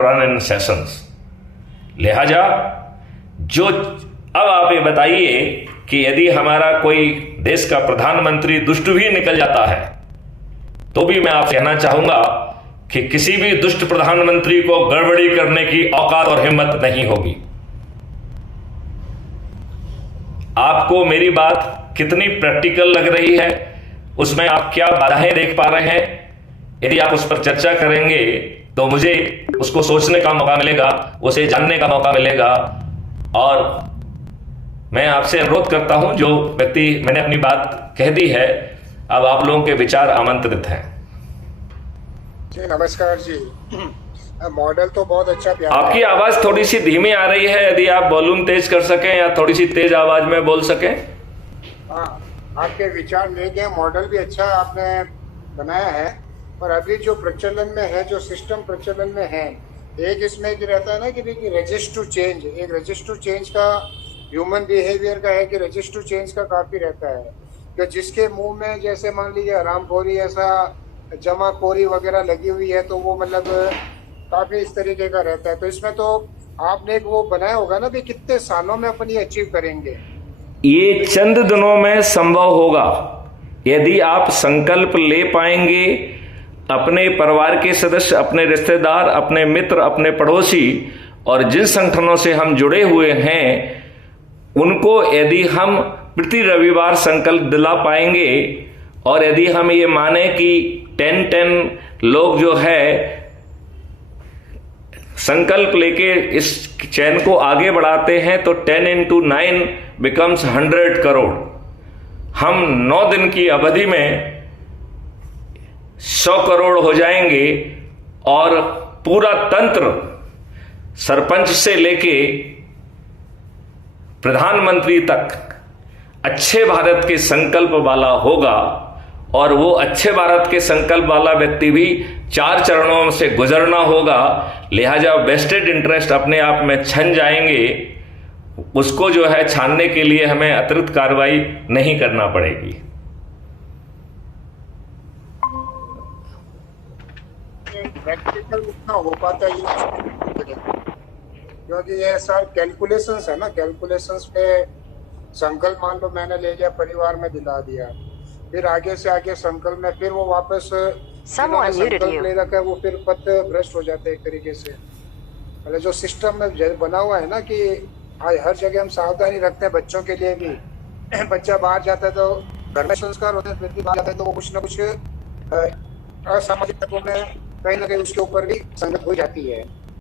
run in sessions। लिहाजा जो अब आप ये बताइए कि यदि हमारा कोई देश का प्रधानमंत्री दुष्ट भी निकल जाता है तो भी मैं आपसे कहना चाहूंगा कि किसी भी दुष्ट प्रधानमंत्री को गड़बड़ी करने की औकात और हिम्मत नहीं होगी। आपको मेरी बात कितनी प्रैक्टिकल लग रही है, उसमें आप क्या बाधाएं देख पा रहे हैं, यदि आप उस पर चर्चा करेंगे तो मुझे उसको सोचने का मौका मिलेगा, उसे जानने का मौका मिलेगा। और मैं आपसे अनुरोध करता हूं, जो व्यक्ति मैंने अपनी बात कह दी है, अब आप लोगों के विचार आमंत्रित हैं। जी नमस्कार जी। मॉडल तो बहुत अच्छा प्यारा। आपकी आवाज थोड़ी सी धीमी आ रही है, यदि आप वॉल्यूम तेज कर सकें या थोड़ी सी तेज आवाज में बोल सकें। हाँ, आपके विचार ले गए, मॉडल भी अच्छा आपने बनाया है। पर अभी जो प्रचलन में है, जो सिस्टम प्रचलन में है, एक इसमें कि रहता है ना कि देखिए रजिस्ट टू चेंज, एक रजिस्ट टू चेंज का ह्यूमन बिहेवियर का है कि रजिस्ट टू चेंज का काफ़ी रहता है कि जिसके मुंह में जैसे मान लीजिए हरामखोरी ऐसा जमाखोरी वगैरह लगी हुई है तो वो मतलब काफ़ी इस तरीके का रहता है। तो इसमें तो आपने एक वो बनाया होगा ना भी कितने सालों में अपन ये अचीव करेंगे। ये चंद दिनों में संभव होगा यदि आप संकल्प ले पाएंगे। अपने परिवार के सदस्य, अपने रिश्तेदार, अपने मित्र, अपने पड़ोसी और जिन संगठनों से हम जुड़े हुए हैं उनको यदि हम प्रति रविवार संकल्प दिला पाएंगे और यदि हम ये माने कि 10 लोग जो है संकल्प लेके इस चैन को आगे बढ़ाते हैं तो 10 into 9 becomes 100 करोड़। हम 9 दिन की अवधि में 100 करोड़ हो जाएंगे और पूरा तंत्र सरपंच से लेके प्रधानमंत्री तक अच्छे भारत के संकल्प वाला होगा। और वो अच्छे भारत के संकल्प वाला व्यक्ति भी 4 चरणों से गुजरना होगा। लिहाजा वेस्टेड इंटरेस्ट अपने आप में छन जाएंगे, उसको जो है छानने के लिए हमें अतिरिक्त कार्रवाई नहीं करना पड़ेगी। प्रैक्टिकल उतना हो पाता ही क्योंकि ये सर कैलकुलेशंस है ना, कैलकुलेशंस पे संकल्प मान लो मैंने ले लिया, परिवार में दिला दिया, फिर आगे से आगे संकल्प में फिर वो वापस संकल्प ले रखा है, वो फिर पथ भ्रष्ट हो जाते हैं एक तरीके से। मतलब जो सिस्टम में बना हुआ है ना कि हर जगह हम सावधानी रखते हैं, बच्चों के लिए भी। बच्चा बाहर जाता है तो घर में संस्कार होते हैं, फिर भी बाहर जाता है तो वो कुछ ना कुछ असामाजिक तत्वों में कहीं ना कहीं उसके ऊपर भी संगत हो जाती है।